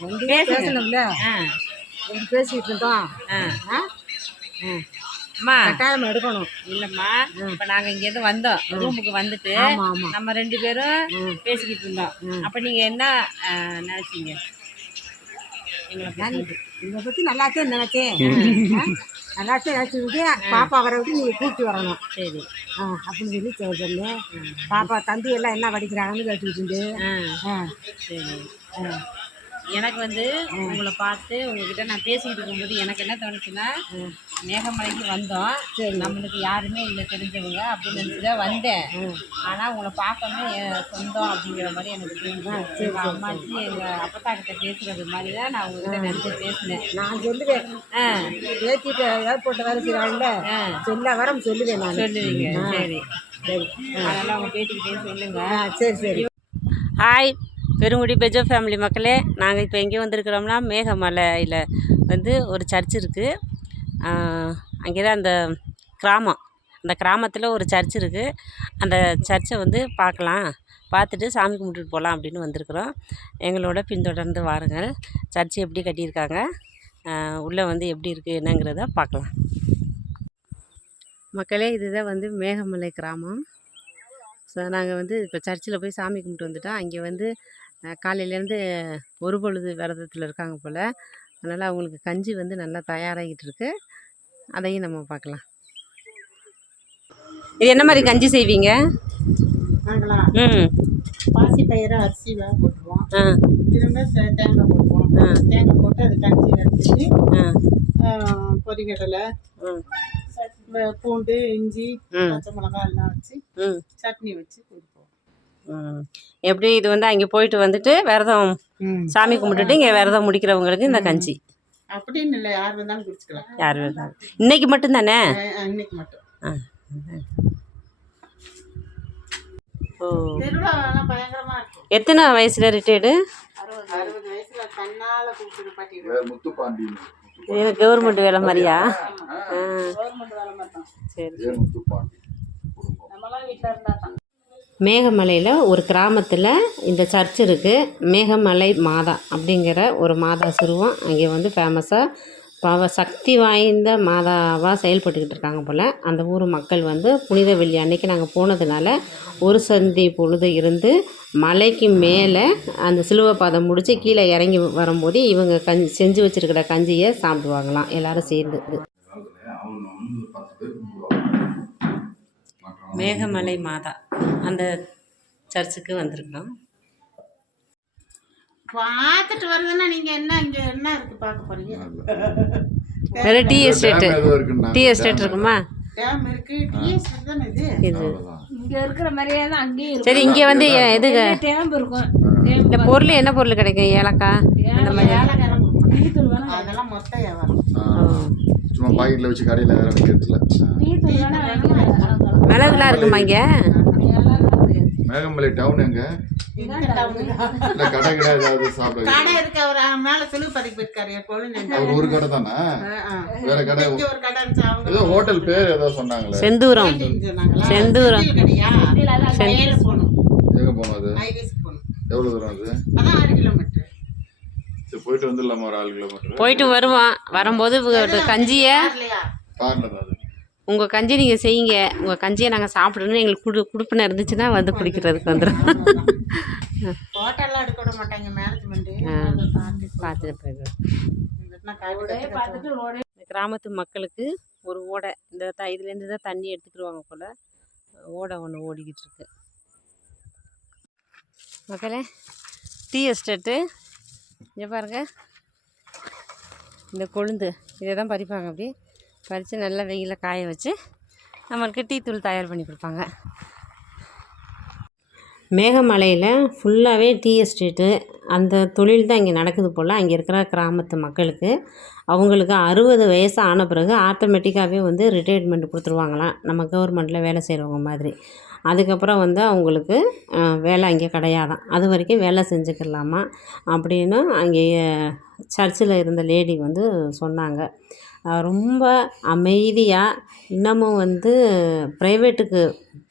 பேசணும்ல? பேசிட்டு இருந்தோம்? அம்மா. கட்டாயம் எடுக்கணும். இல்லைம்மா. இப்போ நாங்கள் இங்கேருந்து வந்தோம். ரூமுக்கு வந்துட்டு நம்ம ரெண்டு பேரும் பேசிக்கிட்டு இருந்தோம். அப்போ நீங்கள் என்ன நினைச்சீங்க? எங்களை பத்தி? நல்லாத்தே நினைச்சேன்? நல்லாத்தே நினைச்சிட்டு பாப்பா வரவிட்டு நீங்க கூப்பிட்டு வரணும். சரி. அப்படின்னு சொல்லி சொன்னேன் பாப்பா தம்பி எல்லாம் என்ன படிக்கிறாங்கன்னு கேட்டுக்கிட்டு சரி. எனக்கு வந்து உங்களை பார்த்து உங்ககிட்ட நான் பேசிக்கிட்டு இருக்கும்போது எனக்கு என்ன தோணுச்சுன்னா மேகமலைக்கு வந்தோம். சரி. நம்மளுக்கு யாருமே இல்லை தெரிஞ்சவங்க அப்படின்னு நினச்சி தான் வந்தேன் ஆனால் உங்களை பார்க்கணும் சொந்தம் அப்படிங்கிற மாதிரி எனக்கு தோணுச்சு. எங்கள் அம்மாச்சி எங்கள் அப்பத்தா கிட்ட பேசுகிறது மாதிரி தான் நான் உங்ககிட்ட நினச்சி பேசினேன். நான் சொல்லுவேன். ஆ. ஏற்றிட்டு ஏர்போர்ட் வேலை செய்கிறாங்கல்ல ஆ. சொல்ல வரம் சொல்லுவேன் நான். சொல்லுவீங்க. சரி. சரி. அதெல்லாம் அவங்க பேட்டிக்கிட்டே சொல்லுங்க. சரி சரி. ஹாய் பெருங்குடி பெஜோ ஃபேமிலி மக்களே நாங்கள் இப்போ எங்கே வந்திருக்கிறோம்னா மேகமலையில் வந்து ஒரு சர்ச் இருக்குது அங்கே தான் அந்த கிராமம். அந்த கிராமத்தில் ஒரு சர்ச் இருக்குது அந்த சர்ச்சை வந்து பார்க்கலாம். பார்த்துட்டு சாமி கும்பிட்டுட்டு போகலாம் அப்படின்னு வந்திருக்கிறோம். எங்களோட பின்தொடர்ந்து வாருங்கள். சர்ச் எப்படி கட்டியிருக்காங்க? உள்ளே வந்து எப்படி இருக்குது என்னங்கிறத பார்க்கலாம். மக்களே இதுதான் வந்து மேகமலை கிராமம். ஸோ நாங்கள் வந்து இப்போ சர்ச்சில் போய் சாமி கும்பிட்டு வந்துட்டோம். அங்கே வந்து காலையிலேருந்து ஒரு பொழுது விரதத்தில் இருக்காங்க போல். அதனால் அவங்களுக்கு கஞ்சி வந்து நல்லா தயாராகிட்டு இருக்கு. அதையும் நம்ம பார்க்கலாம். இது என்ன மாதிரி கஞ்சி செய்வீங்க? ம். பாசி பயிரை அரிசி வேக போட்டுருவோம். ஆ. திரும்ப தேங்காய் போட்டுருவோம். ஆ. தேங்காய் போட்டு அது கஞ்சி வச்சுட்டு பொரிகடலை பூண்டு இஞ்சி. பச்சை மிளகாய் எல்லாம் வச்சு ம். சட்னி வச்சு எப்படி இது வந்து அங்கே போயிட்டு வந்துட்டு விரதம் சாமி கும்பிட்டுட்டு இங்கே விரதம் முடிக்கிறவங்களுக்கு இந்த கஞ்சி. அப்படின்னு இல்லை யார் வேணாலும் குடிச்சுக்கலாம். யார் விரதம் இன்னைக்கு மட்டும்தானே? அஹ் அஹ் இன்னைக்கு மட்டும். ஓ. எத்தனை வயசில் ரிட்டையர்டு இது கவர்மெண்ட் வேலை மாதிரியா? மட்டும் சரி மேகமலையில் ஒரு கிராமத்தில் இந்த சர்ச் இருக்குது மேகமலை மாதா அப்படிங்கிற ஒரு மாதா சிறுவம் அங்கே வந்து ஃபேமஸாக பவ சக்தி வாய்ந்த மாதாவாக செயல்பட்டுக்கிட்டு இருக்காங்க போல். அந்த ஊர் மக்கள் வந்து புனித வெள்ளி அன்னைக்கு நாங்கள் போனதுனால ஒரு சந்தி பொழுது இருந்து மலைக்கு மேலே அந்த சிலுவை பாதம் முடித்து கீழே இறங்கி வரும்போது இவங்க கஞ்சி செஞ்சு வச்சுருக்கிற கஞ்சியை சாப்பிடுவாங்களாம். எல்லோரும் சேர்ந்து மேகமலை மாதா. அந்த சர்ச்சுக்கு வந்திருக்கோம். பார்த்துட்டு வருதுன்னா நீங்க என்ன இங்க என்ன இருக்கு பார்க்க போறீங்க? வேறு டீ டேம் இருக்குன்னா டீ எஸ்டேட் இருக்குமா? டேம் இருக்கு டிஎஸ் தானே இது? இது. இங்க இருக்கிற மாதிரியே தான் அங்கேயும் இருக்கும். சரி இங்கே வந்து எ- இது டேம்பு இருக்கும். இந்த பொருள் என்ன பொருள் கிடைக்கும்? ஏலக்காய்? அந்த மாதிரி அதெல்லாம் மொத்த வியாபாரம். சும்மா பாக்கெட்ல வச்சு கடையில வேற வைக்கிறதுல மிளகுலாம் இருக்குமா இங்கே? மேகமலை டவுன் எங்க? இந்த டவுனு. இல்ல கடை கடை ஏதாவது சாப்பிட கடை இருக்கு. அவர் மேல சிலுவை பதிக்கு போயிருக்காரு என் குழந்தை அவர் ஒரு கடை தானே? வேற கடை ஒரு கடை இருந்துச்சு அவங்க ஏதோ ஹோட்டல் பேர் ஏதோ சொன்னாங்களே. செந்தூரம்? செந்தூரம். எங்க போனோம் அது? ஹைவேஸ்க்கு போகணும். எவ்வளவு தூரம் அது? போயிட்டு வந்துடலாமா ஒரு ஆறு கிலோமீட்டர்? போயிட்டு வருவோம். வரும்போது கஞ்சியை அது. உங்கள் கஞ்சி நீங்கள் செய்யுங்க. உங்கள் கஞ்சியை நாங்கள் சாப்பிடணும்னு எங்களுக்கு குடு குடுப்பின இருந்துச்சுன்னா வந்து குடிக்கிறதுக்கு வந்துடும் போட்டோலாம் எடுக்க மாட்டாங்க பார்த்துட்டு போயிடுவோம் கிராமத்து மக்களுக்கு ஒரு ஓடை இந்த த இதுலேருந்து தான் தண்ணி எடுத்துக்கிடுவாங்க போல் ஓடை ஒன்று ஓடிக்கிட்டு இருக்கு. மக்களே டீ எஸ்டேட்டு. இங்கே பாருங்க. இந்த கொழுந்து இதை தான் பறிப்பாங்க அப்படி பறித்து நல்லா வெயிலில் காய வச்சு நம்மளுக்கு டீ தூள் தயார் பண்ணி கொடுப்பாங்க. மேகமலையில் ஃபுல்லாகவே டீ எஸ்டேட்டு அந்த தொழில் தான் இங்கே நடக்குது போல். அங்கே இருக்கிற கிராமத்து மக்களுக்கு அவங்களுக்கு அறுபது வயசு ஆன பிறகு ஆட்டோமேட்டிக்காகவே வந்து ரிட்டையர்மெண்ட் கொடுத்துருவாங்களாம். நம்ம கவர்மெண்ட்டில் வேலை செய்கிறவங்க மாதிரி. அதுக்கப்புறம் வந்து அவங்களுக்கு வேலை அங்கே கிடையாதான் அது வரைக்கும் வேலை செஞ்சுக்கலாமா அப்படின்னு அங்கே சர்ச்சில் இருந்த லேடி வந்து சொன்னாங்க. ரொம்ப அமைதியாக இன்னமும் வந்து ப்ரைவேட்டுக்கு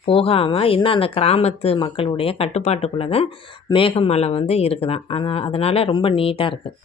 போகாமல் இன்னும் அந்த கிராமத்து மக்களுடைய கட்டுப்பாட்டுக்குள்ளே தான் மேகமலை வந்து இருக்குதாம் அதனால் அதனால் ரொம்ப நீட்டாக இருக்குது